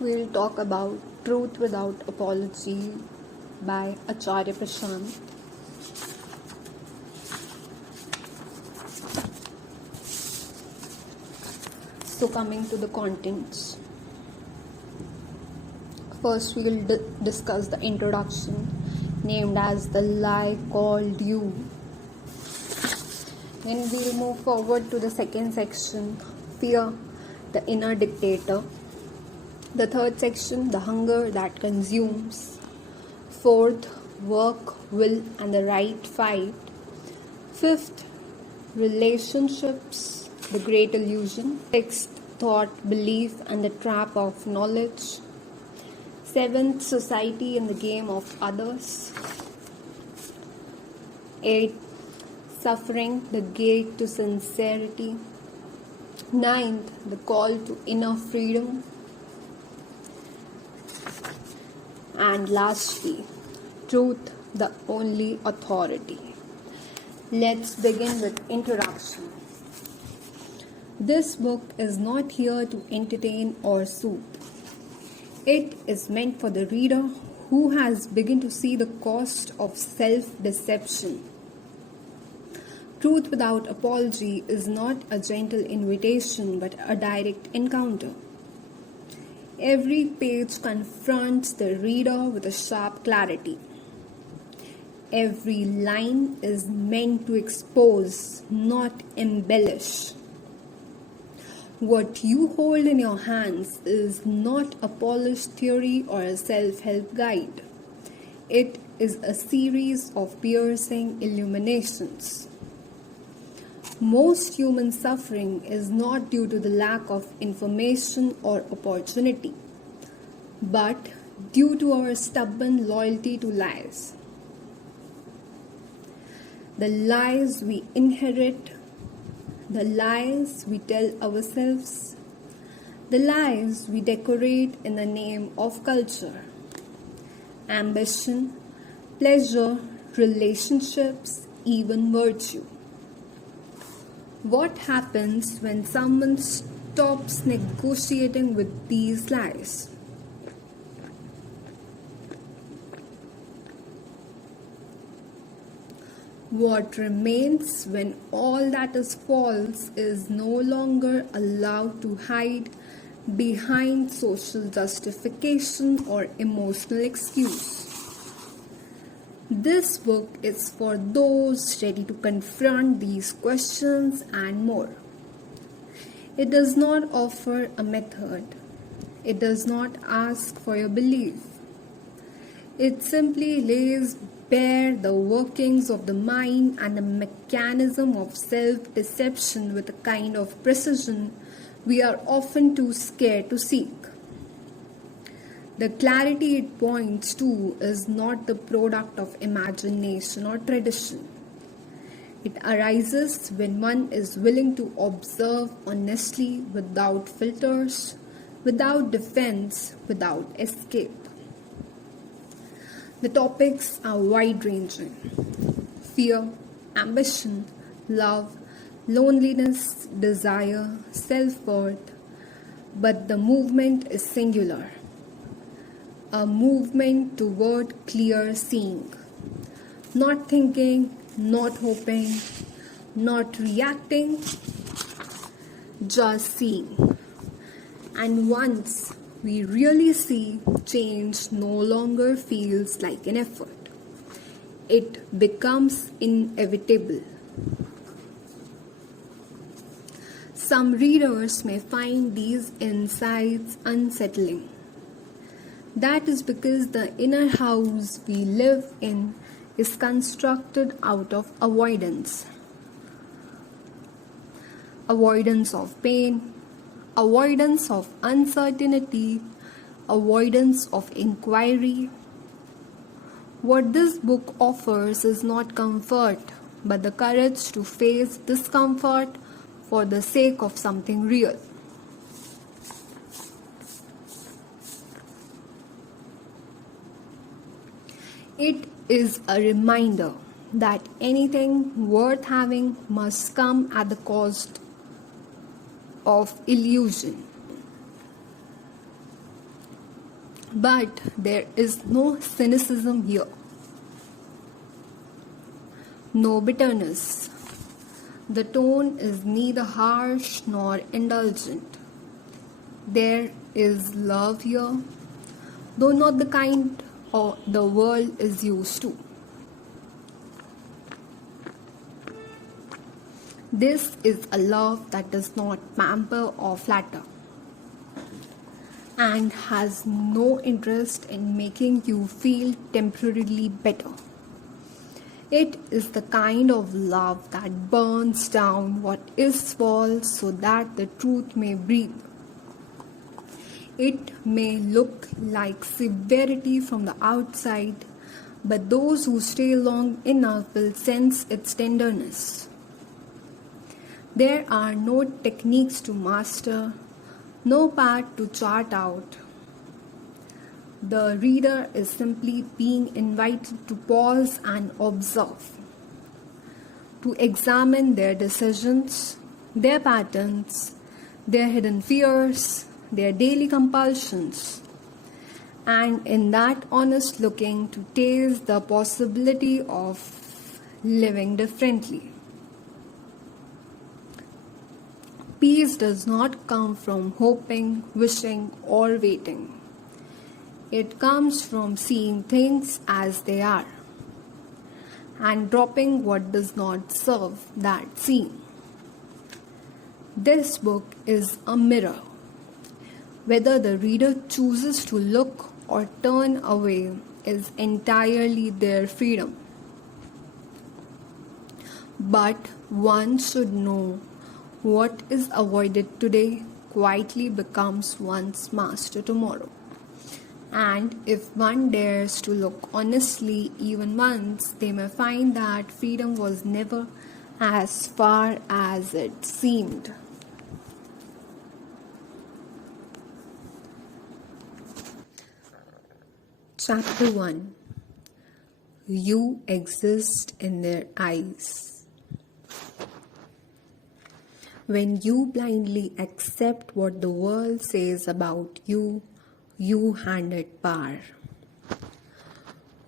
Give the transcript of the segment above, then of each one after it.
we'll talk about Truth Without Apology by Acharya Prashant. So coming to the contents. First we will discuss the introduction named as The Lie Called You. Then we'll move forward to the second section, Fear, the Inner Dictator. The third section, The Hunger That Consumes. Fourth, Work, Will and the Right Fight. Fifth, Relationships, the Great Illusion. Sixth, Thought, Belief and the Trap of Knowledge. Seventh, Society and the Game of Others. Eighth, Suffering, the Gate to Sincerity. Ninth, The Call to Inner Freedom. And lastly, Truth, the Only Authority. Let's begin with introduction. This book is not here to entertain or soothe. It is meant for the reader who has begun to see the cost of self-deception. Truth Without Apology is not a gentle invitation but a direct encounter. Every page confronts the reader with a sharp clarity. Every line is meant to expose, not embellish. What you hold in your hands is not a polished theory or a self-help guide. It is a series of piercing illuminations. Most human suffering is not due to the lack of information or opportunity, but due to our stubborn loyalty to lies. The lies we inherit, the lies we tell ourselves, the lies we decorate in the name of culture, ambition, pleasure, relationships, even virtue. What happens when someone stops negotiating with these lies? What remains when all that is false is no longer allowed to hide behind social justification or emotional excuse? This book is for those ready to confront these questions and more. It does not offer a method. It does not ask for your belief. It simply lays bare the workings of the mind and the mechanism of self-deception with a kind of precision we are often too scared to seek. The clarity it points to is not the product of imagination or tradition. It arises when one is willing to observe honestly without filters, without defense, without escape. The topics are wide-ranging: fear, ambition, love, loneliness, desire, self-worth, but the movement is singular. A movement toward clear seeing, not thinking, not hoping, not reacting, just seeing. And once we really see, change no longer feels like an effort. It becomes inevitable. Some readers may find these insights unsettling. That is because the inner house we live in is constructed out of avoidance. Avoidance of pain, avoidance of uncertainty, avoidance of inquiry. What this book offers is not comfort, but the courage to face discomfort for the sake of something real. It is a reminder that anything worth having must come at the cost of illusion. But there is no cynicism here, no bitterness. The tone is neither harsh nor indulgent. There is love here, though not the kind the world is used to. This is a love that does not pamper or flatter, and has no interest in making you feel temporarily better. It is the kind of love that burns down what is false so that the truth may breathe. It may look like severity from the outside, but those who stay long enough will sense its tenderness. There are no techniques to master, no path to chart out. The reader is simply being invited to pause and observe, to examine their decisions, their patterns, their hidden fears, their daily compulsions, and in that honest looking to taste the possibility of living differently. Peace does not come from hoping, wishing, or waiting. It comes from seeing things as they are and dropping what does not serve that seeing. This book is a mirror. Whether the reader chooses to look or turn away is entirely their freedom. But one should know what is avoided today quietly becomes one's master tomorrow. And if one dares to look honestly even once, they may find that freedom was never as far as it seemed. Chapter 1. You exist in their eyes. When you blindly accept what the world says about you, you hand it power.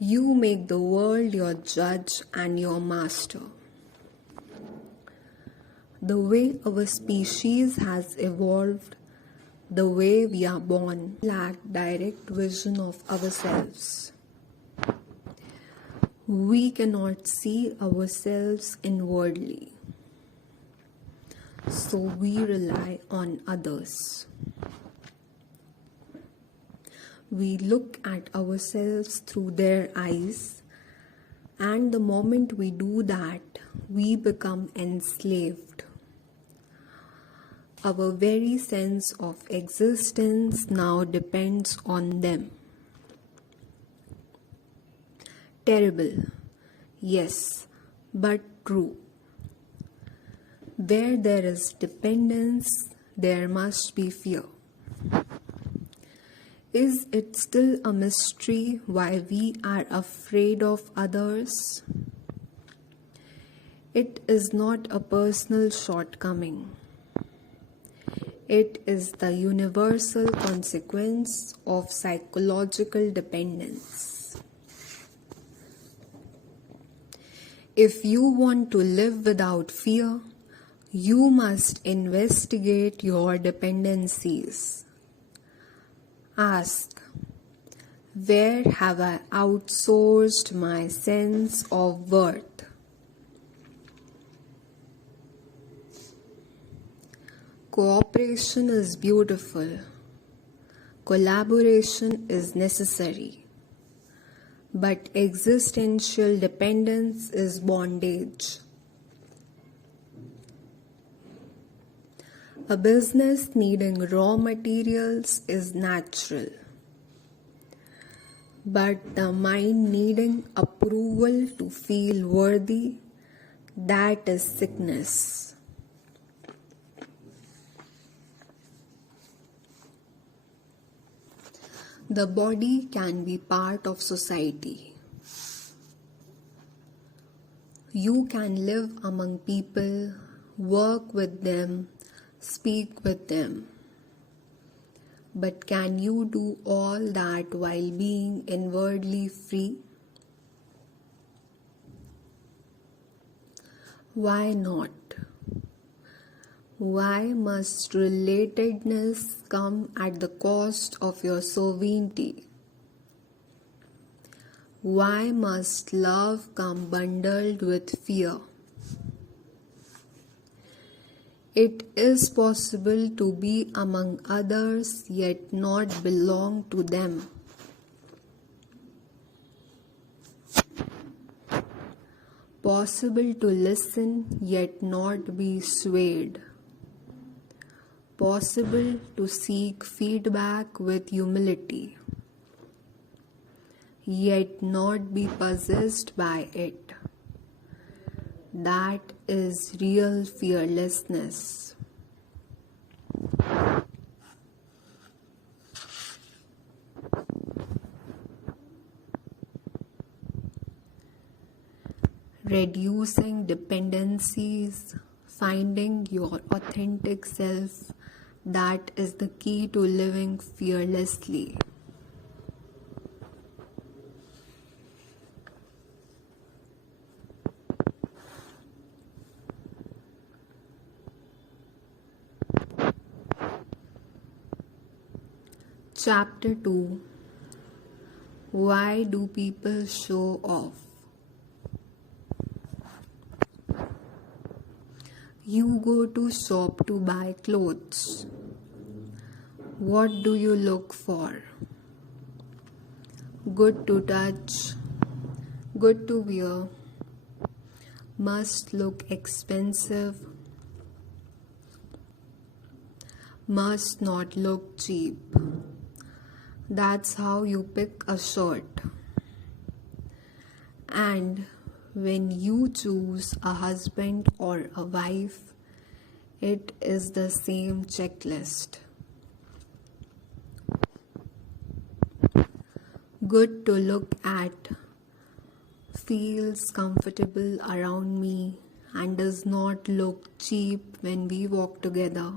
You make the world your judge and your master. The way our species has evolved, the way we are born, lack direct vision of ourselves. We cannot see ourselves inwardly, so we rely on others. We look at ourselves through their eyes, and the moment we do that, we become enslaved. Our very sense of existence now depends on them. Terrible, yes, but true. Where there is dependence, there must be fear. Is it still a mystery why we are afraid of others? It is not a personal shortcoming. It is the universal consequence of psychological dependence. If you want to live without fear, you must investigate your dependencies. Ask, where have I outsourced my sense of worth? Cooperation is beautiful. Collaboration is necessary. But existential dependence is bondage. A business needing raw materials is natural, but the mind needing approval to feel worthy, that is sickness. The body can be part of society. You can live among people, work with them, speak with them. But can you do all that while being inwardly free? Why not? Why must relatedness come at the cost of your sovereignty? Why must love come bundled with fear? It is possible to be among others yet not belong to them. Possible to listen yet not be swayed. Possible to seek feedback with humility, yet not be possessed by it. That is real fearlessness. Reducing dependencies, finding your authentic self, that is the key to living fearlessly. Chapter 2. Why do people show off? You go to shop to buy clothes. What do you look for? Good to touch, good to wear, must look expensive, must not look cheap. That's how you pick a shirt. And when you choose a husband or a wife, it is the same checklist. Good to look at, feels comfortable around me, and does not look cheap when we walk together.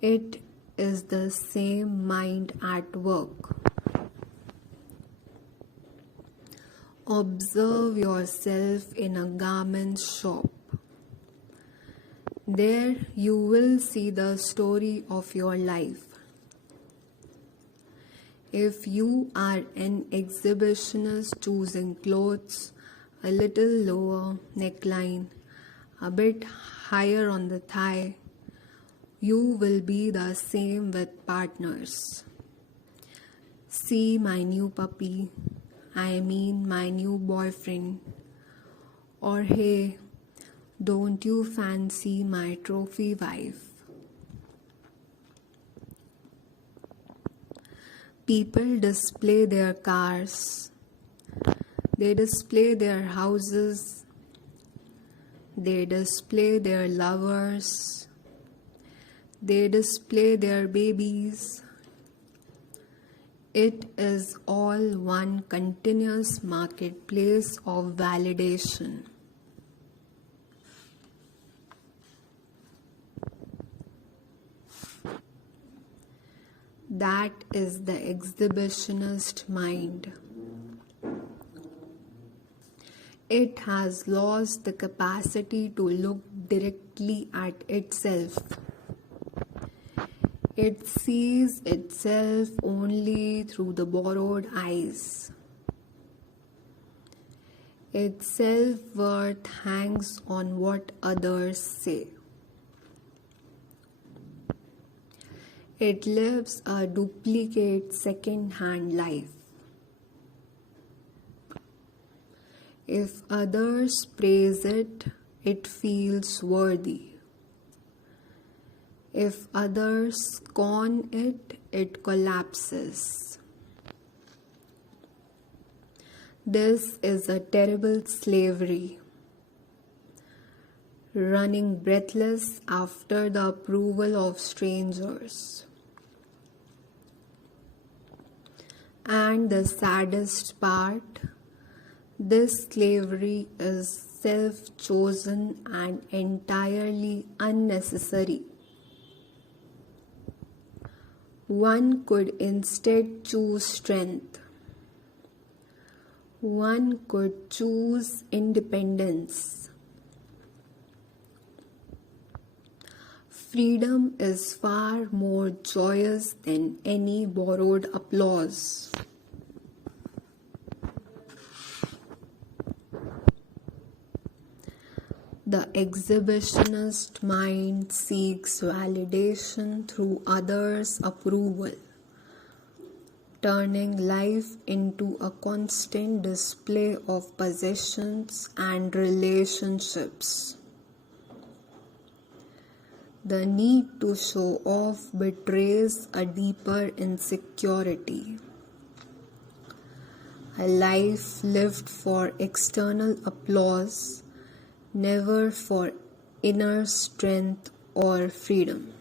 It is the same mind at work. Observe yourself in a garment shop. There you will see the story of your life. If you are an exhibitionist choosing clothes a little lower neckline, a bit higher on the thigh, you will be the same with partners. See my new puppy, I mean my new boyfriend. Or hey, don't you fancy my trophy wife? People display their cars, they display their houses, they display their lovers, they display their babies. It is all one continuous marketplace of validation. That is the exhibitionist mind. It has lost the capacity to look directly at itself. It sees itself only through the borrowed eyes. Its self-worth hangs on what others say. It lives a duplicate second-hand life. If others praise it, it feels worthy. If others scorn it, it collapses. This is a terrible slavery, running breathless after the approval of strangers. And the saddest part, this slavery is self-chosen and entirely unnecessary. One could instead choose strength. One could choose independence. Freedom is far more joyous than any borrowed applause. The exhibitionist mind seeks validation through others' approval, turning life into a constant display of possessions and relationships. The need to show off betrays a deeper insecurity. A life lived for external applause, never for inner strength or freedom.